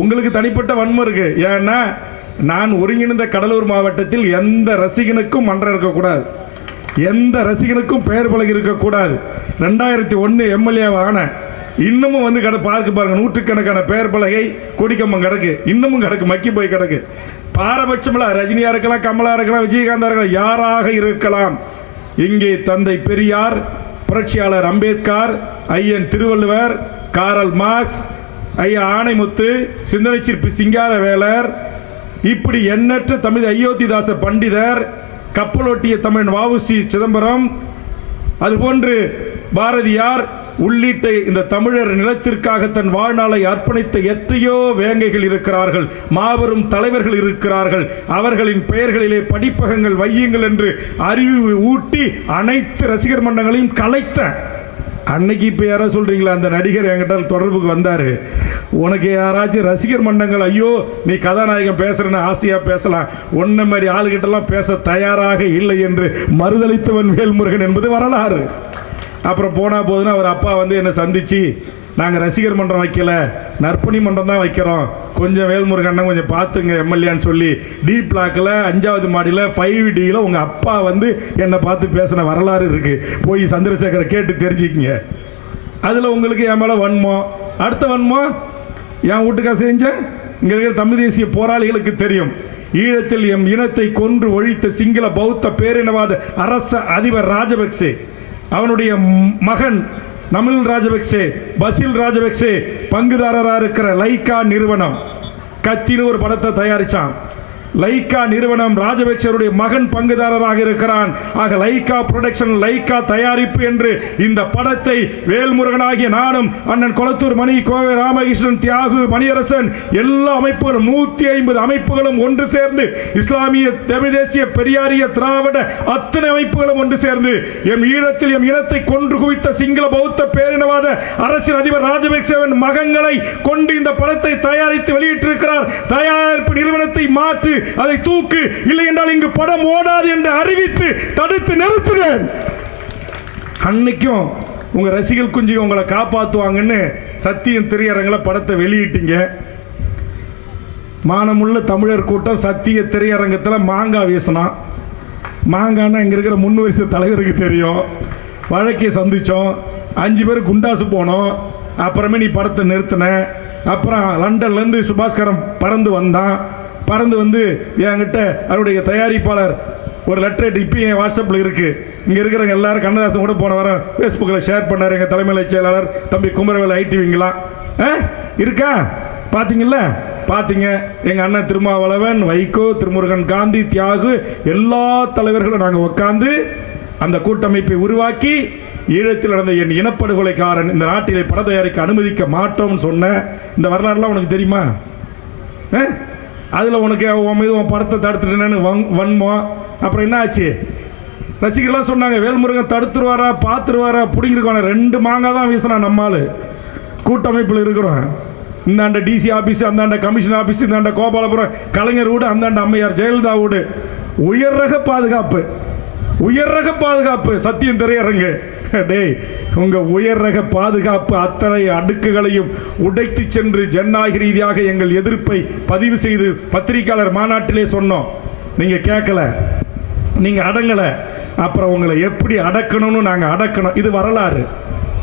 உங்களுக்கு தனிப்பட்ட வன்மம் இருக்கு. ஏன்னா நான் ஒருங்கிணைந்த கடலூர் மாவட்டத்தில் எந்த ரசிகனுக்கும் மன்றம் இருக்கக்கூடாது, எந்த ரசிகனுக்கும் பெயர் பலகை இருக்கக்கூடாது. 2001 எம்எல்ஏ ஆன இன்னமும் வந்து பார்க்க பாருங்க, நூற்றுக்கணக்கான பெயர் பலகை கொடிக்கம்பம் கிடக்கு, இன்னமும் கிடக்கு, மக்கி போய் கிடக்கு. பாரபட்சம்ல ரஜினியா இருக்கலாம், கமலா இருக்கலாம், விஜயகாந்தா இருக்கலாம், யாராக இருக்கலாம். இங்கே தந்தை பெரியார், புரட்சியாளர் அம்பேத்கர், ஐயன் திருவள்ளுவர், காரல் மார்க்ஸ், ஐயா ஆணைமுத்து, சிந்தனை சிற்பி சிங்காரவேலர், இப்படி எண்ணற்ற தமிழ் அயோத்திதாச பண்டிதர், கப்பலோட்டிய தமிழ் வ.உ.சி. சிதம்பரம், அதுபோன்று பாரதியார் உள்ளிட்ட இந்த தமிழர் நிலத்திற்காக தன் வாழ்நாளை அர்ப்பணித்த எத்தனையோ வேங்கைகள் இருக்கிறார்கள், மாபெரும் தலைவர்கள் இருக்கிறார்கள். அவர்களின் பெயர்களிலே படிப்பகங்கள் வையுங்கள் என்று அறிவு ஊட்டி அனைத்து ரசிகர் மன்றங்களையும் கலைத்த அன்னைக்கு இப்போ யாராவது சொல்றீங்களா, அந்த நடிகர் என்கிட்ட தொடர்புக்கு வந்தாரு, உனக்கு யாராச்சும் ரசிகர் மன்றங்கள் ஐயோ நீ கதாநாயகன் பேசுறன்னு ஆசையா பேசலாம், ஒன்ன மாதிரி ஆளுகிட்டலாம் பேச தயாராக இல்லை என்று மறுதளித்தவன் வேல்முருகன் என்பது வரலாறு. அப்புறம் போனா போதுன்னா அவர் அப்பா வந்து என்னை சந்திச்சு, நாங்கள் ரசிகர் மன்றம் வைக்கல, நற்பணி மன்றம் தான் வைக்கிறோம், கொஞ்சம் வேல்முருகன் கொஞ்சம் பார்த்துங்க எம்எல்ஏன்னு சொல்லி டி பிளாக்கில் 5வது மாடியில் 5Dயில் உங்கள் அப்பா வந்து என்னை பார்த்து பேசின வரலாறு இருக்கு. போய் சந்திரசேகரை கேட்டு தெரிஞ்சுக்கிங்க. அதில் உங்களுக்கு என் மேலே வன்மம். அடுத்த வன்மம் என் வீட்டுக்கா செஞ்சேன். இங்கே இருக்கிற தமிழ் தேசிய போராளிகளுக்கு தெரியும், ஈழத்தில் எம் இனத்தை கொன்று ஒழித்த சிங்கள பௌத்த பேரினவாத அரச அதிபர் ராஜபக்சே, அவனுடைய மகன் நமில் ராஜபக்சே, பசில் ராஜபக்சே பங்குதாரராக இருக்கிற லைக்கா நிறுவனம் கத்தின்னு ஒரு படத்தை தயாரிச்சான். லைக்கா நிறுவனம் ராஜபக்சருடைய மகன் பங்குதாரராக இருக்கிறான். ஆக லைக்கா புரொடக்ஷன், லைக்கா தயாரிப்பு என்று இந்த படத்தை வேல்முருகனாகிய நானும், அண்ணன் கொளத்தூர் மணி, கோவை ராமகிருஷ்ணன், தியாகு, மணியரசன், எல்லா அமைப்புகளும் 150 அமைப்புகளும் ஒன்று சேர்ந்து, இஸ்லாமிய, தமிழ் தேசிய, பெரியாரிய, திராவிட அத்தனை அமைப்புகளும் ஒன்று சேர்ந்து எம் ஈழத்தில் எம் இனத்தை கொன்று குவித்த சிங்கள பௌத்த பேரினவாத அரசியல் அதிபர் ராஜபக்சேவின் மகன்களை கொண்டு இந்த படத்தை தயாரித்து வெளியிட்டிருக்கிறார். தயாரிப்பு நிறுவனத்தை மாற்று, அதை தூக்கு, இல்லை என்றால் இங்கு படம் ஓடாது என்று அறிவித்து தடுத்து நிறுத்துகிறேன். அன்னைக்கும் உங்க ரசிகர் குஞ்சு உங்களை காப்பாற்றுவாங்கன்னு சத்தியம் திரையரங்கில் படத்தை வெளியிட்டீங்க. மானமுள்ள தமிழர் கூட்டம் சத்திய திரையரங்கத்தில் மாங்காய் வீசினான். மாங்கான்னா இங்க இருக்கிற முன்வரிசை தலைவருக்கு தெரியும். வழக்கை சந்திச்சோம், 5 பேர் குண்டாசு போனோம். அப்புறமே நீ படத்தை நிறுத்தின. அப்புறம் லண்டன்லேருந்து சுபாஸ்கரன் பறந்து வந்தான். பறந்து வந்து என்கிட்ட அவருடைய தயாரிப்பாளர் ஒரு லெட்டர் இப்போ என் வாட்ஸ்அப்பில் இருக்கு. இங்கே இருக்கிறவங்க எல்லாரும் கண்ணதாசன் கூட போன வாரம் ஃபேஸ்புக்கில் ஷேர் பண்ணார். எங்கள் தலைமையில செயலாளர் தம்பி குமரவேல் ஐடிவிங்களா இருக்கா பார்த்தீங்களா? பார்த்தீங்க. எங்கள் அண்ணன் திருமாவளவன், வைகோ, திருமுருகன் காந்தி, தியாகு எல்லா தலைவர்களும் நாங்கள் உட்காந்து அந்த கூட்டமைப்பை உருவாக்கி ஈழத்தில் நடந்த என் இனப்படுகொலைக்காரன் இந்த நாட்டிலே படம் தயாரிக்க அனுமதிக்க மாட்டோம்னு சொன்ன இந்த வரலாறுலாம் உனக்கு தெரியுமா? அதில் உனக்கு உன் மீது உன் படத்தை தடுத்துட்டேன்னு வன்மம். அப்புறம் என்ன ஆச்சு? ரசிகர்லாம் சொன்னாங்க வேல்முருகன் தடுத்துருவாரா, பார்த்துருவாரா, பிடிங்கிருக்கான 2 மாங்காய் தான் வீசினா. நம்மால் கூட்டமைப்பில் இருக்கிறோம். இந்தாண்ட டிசி ஆஃபீஸ், அந்தாண்ட கமிஷன் ஆஃபீஸ், இந்தாண்ட கோபாலபுரம் கலைஞர் வீடு, அந்தாண்ட அம்மையார் ஜெயலலிதா வீடு. உயர் ரக பாதுகாப்பு, உயர் ரக பாதுகாப்பு. சத்தியம் திரையரங்கு டேய், உங்க உயர் ரக பாதுகாப்பு அத்தனை அடுக்குகளையும் உடைத்து சென்று ஜனநாயக ரீதியாக எங்கள் எதிர்ப்பை பதிவு செய்து பத்திரிகையாளர் மாநாட்டிலே சொன்னோம். நீங்க கேட்கல, நீங்க அடங்கல. அப்புறம் உங்களை எப்படி அடக்கணும்னு நாங்க அடக்கணும். இது வரலாறு.